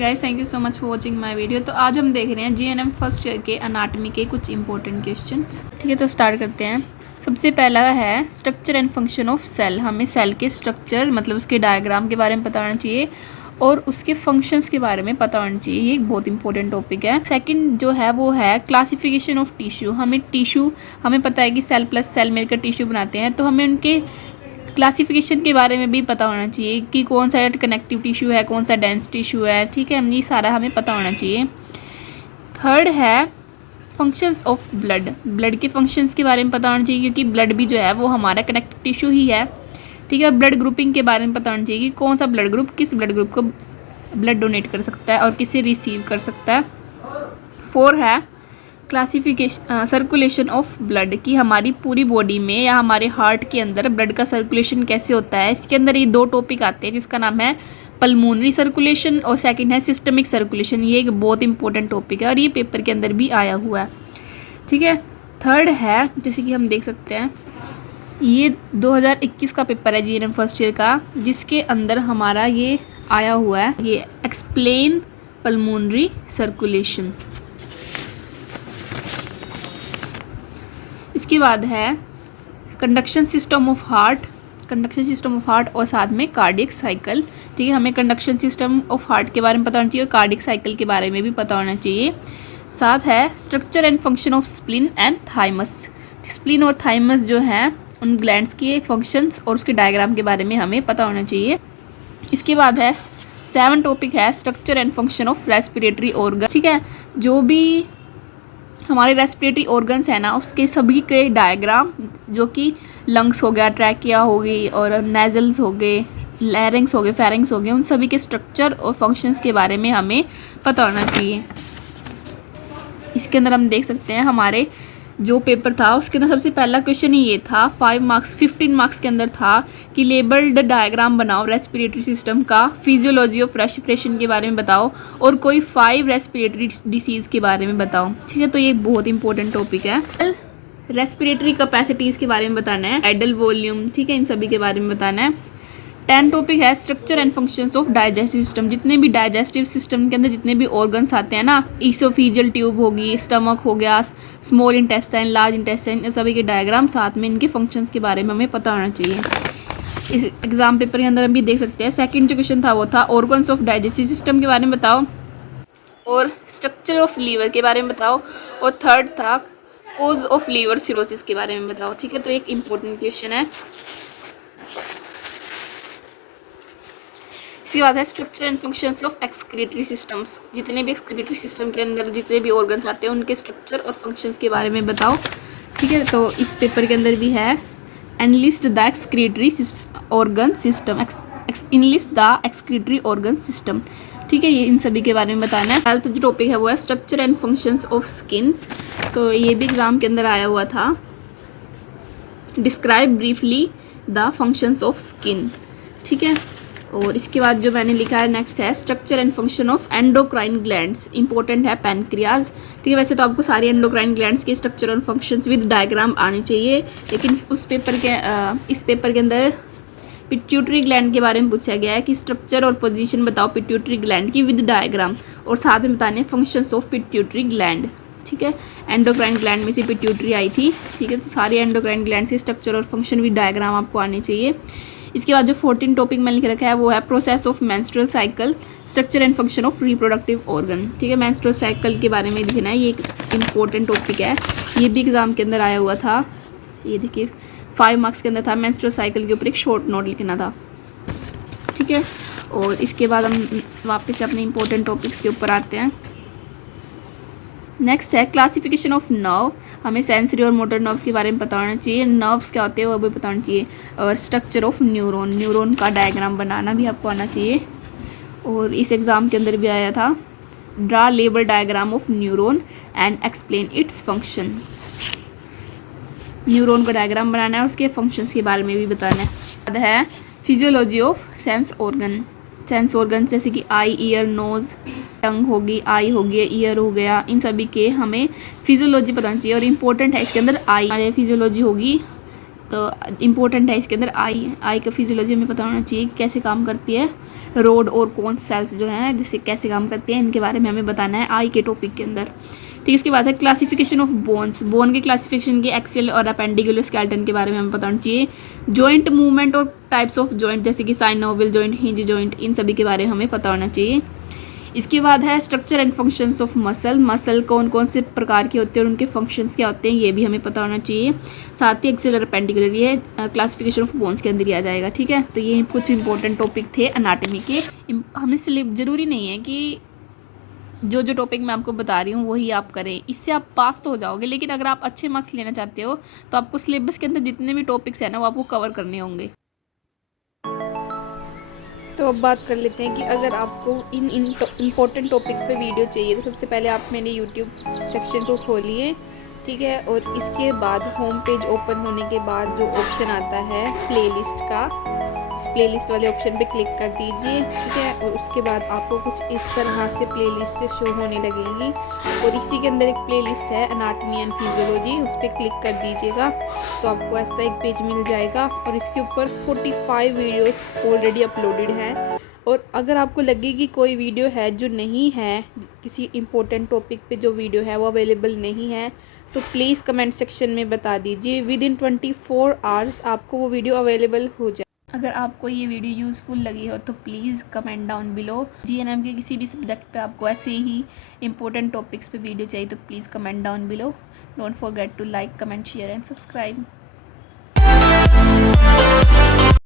Guys, thank you so much for watching my video. तो आज हम देख रहे हैं जीएनएम फर्स्ट ईयर के अनाटमी के कुछ इंपॉर्टेंट क्वेश्चंस। ठीक है, तो स्टार्ट करते हैं। सबसे पहला है structure and function of cell. हमें सेल के स्ट्रक्चर मतलब उसके डायग्राम के बारे में पता होना चाहिए और उसके फंक्शंस के बारे में पता होना चाहिए। ये एक बहुत इंपॉर्टेंट टॉपिक है। सेकंड जो है वो है क्लासिफिकेशन ऑफ टिश्यू। हमें पता है कि सेल प्लस सेल मिलकर टिश्यू बनाते हैं, तो हमें उनके क्लासिफिकेशन के बारे में भी पता होना चाहिए कि कौन सा कनेक्टिव टिश्यू है, कौन सा डेंस टिश्यू है। ठीक है, ये सारा हमें पता होना चाहिए। थर्ड है फंक्शंस ऑफ ब्लड के फंक्शंस के बारे में पता होना चाहिए, क्योंकि ब्लड भी जो है वो हमारा कनेक्टिव टिश्यू ही है। ठीक है, ब्लड ग्रुपिंग के बारे में पता होना चाहिए कि कौन सा ब्लड ग्रुप किस ब्लड ग्रुप को ब्लड डोनेट कर सकता है और किसे रिसीव कर सकता है। फोर है क्लासिफिकेशन सर्कुलेशन ऑफ ब्लड, कि हमारी पूरी बॉडी में या हमारे हार्ट के अंदर ब्लड का सर्कुलेशन कैसे होता है। इसके अंदर ये दो टॉपिक आते हैं, जिसका नाम है पल्मोनरी सर्कुलेशन और सेकंड है सिस्टमिक सर्कुलेशन। ये एक बहुत इंपॉर्टेंट टॉपिक है और ये पेपर के अंदर भी आया हुआ है। ठीक है, थर्ड है जैसे कि हम देख सकते हैं ये 2021 का पेपर है जीएनएम फर्स्ट ईयर का, जिसके अंदर हमारा ये आया हुआ है, ये एक्सप्लेन पल्मोनरी सर्कुलेशन। इसके बाद है कंडक्शन सिस्टम ऑफ हार्ट और साथ में कार्डियक साइकिल। ठीक है, हमें कंडक्शन सिस्टम ऑफ हार्ट के बारे में पता होना चाहिए और कार्डियक साइकिल के बारे में भी पता होना चाहिए। साथ है structure and function of spleen and thymus. Spleen और थाइमस जो हैं उन ग्लैंड्स के फंक्शंस और उसके डायग्राम के बारे में हमें पता होना चाहिए। इसके बाद है 7 टॉपिक है structure and function of respiratory organ. ठीक है, जो भी हमारे रेस्पिरेटरी ऑर्गन्स है ना, उसके सभी के डायग्राम, जो कि लंग्स हो गया, ट्रैकिया हो गई और नेजल्स हो गए, लैरिंग्स हो गए, फेरिंग्स हो गए, उन सभी के स्ट्रक्चर और फंक्शंस के बारे में हमें पता होना चाहिए। इसके अंदर हम देख सकते हैं हमारे जो पेपर था उसके अंदर सबसे पहला क्वेश्चन ही ये था, 15 मार्क्स के अंदर था कि लेबल्ड डायग्राम बनाओ रेस्पिरेटरी सिस्टम का, फिजियोलॉजी ऑफ रेस्पिरेशन के बारे में बताओ और कोई 5 रेस्पिरेटरी डिसीज़ के बारे में बताओ। ठीक है, तो ये बहुत इंपॉर्टेंट टॉपिक है। रेस्पिरेटरी कैपेसिटीज़ के बारे में बताना है, आइडल वॉल्यूम, ठीक है, इन सभी के बारे में बताना है। 10 टॉपिक है structure and functions of digestive system. जितने भी डाइजेस्टिव सिस्टम के अंदर जितने भी ऑर्गन्स आते हैं ना, ईसोफेजियल ट्यूब होगी, स्टमक हो गया, स्मॉल इंटेस्टाइन, लार्ज इंटेस्टाइन, सभी के डायग्राम, साथ में इनके फंक्शंस के बारे में हमें पता होना चाहिए। इस एग्जाम पेपर के अंदर हम भी देख सकते हैं। सेकंड जो क्वेश्चन था वो था ऑर्गन्स ऑफ डाइजेस्टिव सिस्टम के बारे में बताओ और स्ट्रक्चर ऑफ लीवर के बारे में बताओ, और थर्ड था कॉज ऑफ लीवर सिरोसिस के बारे में बताओ। ठीक है, तो एक इम्पोर्टेंट क्वेश्चन है। इसके बाद है structure and functions of excretory systems. जितने भी एक्सक्रीटरी सिस्टम के अंदर जितने भी ऑर्गन्स आते हैं उनके स्ट्रक्चर और फंक्शंस के बारे में बताओ। ठीक है, तो इस पेपर के अंदर भी है analyst the excretory organ system, enlist the excretory organ system. ठीक है, ये इन सभी के बारे में बताना है। हेल्थ जो टॉपिक है वो है structure and functions of skin, तो ये भी एग्जाम के अंदर आया हुआ था। Describe briefly the functions of skin. ठीक है, और इसके बाद जो मैंने लिखा है नेक्स्ट है structure and function of endocrine glands. Important है पैनक्रियाज। ठीक है, वैसे तो आपको सारी एंडोक्राइन ग्लैंड्स के स्ट्रक्चर और फंक्शंस विद डायग्राम आने चाहिए, लेकिन इस पेपर के अंदर पिट्यूटरी ग्लैंड के बारे में पूछा गया है कि स्ट्रक्चर और पोजीशन बताओ पिट्यूटरी ग्लैंड की विद डायग्राम, और साथ में बताने फंक्शंस ऑफ पिट्यूटरी ग्लैंड। ठीक है, एंडोक्राइन ग्लैंड में से पिट्यूटरी आई थी। ठीक है, तो सारी एंडोक्राइन ग्लैंड के स्ट्रक्चर और फंक्शन विद डायग्राम आपको आने चाहिए। इसके बाद जो 14 टॉपिक मैंने लिख रखा है वो है process of menstrual cycle, structure and function of reproductive organ. ठीक है, मेंस्ट्रुअल साइकिल के बारे में लिखना है, ये एक इम्पोर्टेंट टॉपिक है। ये भी एग्जाम के अंदर आया हुआ था। ये देखिए 5 मार्क्स के अंदर था, मेंस्ट्रुअल साइकिल के ऊपर एक शॉर्ट नोट लिखना था। ठीक है, और इसके बाद हम वापस से अपने इम्पोर्टेंट टॉपिक्स के ऊपर आते हैं। नेक्स्ट है क्लासिफिकेशन ऑफ नर्व। हमें सेंसरी और मोटर नर्व्स के बारे में पता होना चाहिए, नर्व्स क्या होते हैं वो भी पता होना चाहिए, और स्ट्रक्चर ऑफ न्यूरॉन का डायग्राम बनाना भी आपको आना चाहिए। और इस एग्ज़ाम के अंदर भी आया था draw label diagram of neuron and explain its function. Neuron का डायग्राम बनाना है और उसके फंक्शंस के बारे में भी बताना है। फिजियोलॉजी ऑफ सेंस ऑर्गन जैसे कि आई, ईयर, नोज़, टंग होगी, आई हो गया, ईयर हो गया, इन सभी के हमें फिजियोलॉजी पता होनी चाहिए। और इम्पोर्टेंट है इसके अंदर आई फिजियोलॉजी होगी, तो इम्पोर्टेंट है इसके अंदर आई का फिजियोलॉजी हमें पता होना चाहिए कैसे काम करती है, रोड और कोन सेल्स जो हैं जैसे कैसे काम करती हैं, इनके बारे में हमें बताना है आई के टॉपिक के अंदर। ठीक, इसके बाद है क्लासिफिकेशन ऑफ बोन्स, बोन के क्लासिफिकेशन के एक्सियल और अपेंडिकुलर स्केलेटन के बारे में हमें बताना चाहिए। जॉइंट मूवमेंट और टाइप्स ऑफ जॉइंट जैसे कि साइनोवियल जॉइंट, हिंज जॉइंट, इन सभी के बारे में हमें पता होना चाहिए। इसके बाद है structure and functions of muscle, muscle कौन कौन से प्रकार के होते हैं और उनके फंक्शंस क्या होते हैं ये भी हमें पता होना चाहिए। साथ ही एक्सियल और अपेंडिकुलर ये क्लासिफिकेशन ऑफ बोन्स के अंदर ही आ जाएगा। ठीक है, तो ये कुछ इंपॉर्टेंट टॉपिक थे अनाटमी के। हमें सिर्फ ज़रूरी नहीं है कि जो जो टॉपिक मैं आपको बता रही हूँ वही आप करें, इससे आप पास तो हो जाओगे, लेकिन अगर आप अच्छे मार्क्स लेना चाहते हो तो आपको सिलेबस के अंदर जितने भी टॉपिक्स हैं ना वो आपको कवर करने होंगे। तो अब बात कर लेते हैं कि अगर आपको इन इम्पोर्टेंट टॉपिक पे वीडियो चाहिए तो सबसे पहले आप मेरे यूट्यूब सेक्शन को खोलिए। ठीक है, और इसके बाद होम पेज ओपन होने के बाद जो ऑप्शन आता है प्लेलिस्ट का, इस प्लेलिस्ट वाले ऑप्शन पे क्लिक कर दीजिए। ठीक है, और उसके बाद आपको कुछ इस तरह से प्लेलिस्ट से शो होने लगेंगी और इसी के अंदर एक प्लेलिस्ट है अनाटमी एंड फिजियोलॉजी, उस पर क्लिक कर दीजिएगा तो आपको ऐसा एक पेज मिल जाएगा और इसके ऊपर 45 वीडियोस ऑलरेडी अपलोडेड हैं। और अगर आपको लगे कि कोई वीडियो है जो नहीं है, किसी इम्पोर्टेंट टॉपिक पे जो वीडियो है वो अवेलेबल नहीं है, तो प्लीज़ कमेंट सेक्शन में बता दीजिए। विद इन 24 आवर्स आपको वो वीडियो अवेलेबल हो जाए। अगर आपको ये वीडियो यूज़फुल लगी हो तो please comment down below. GNM के किसी भी सब्जेक्ट पे आपको ऐसे ही इंपॉर्टेंट टॉपिक्स पे वीडियो चाहिए तो please comment down below. Don't forget to like, comment, share and subscribe.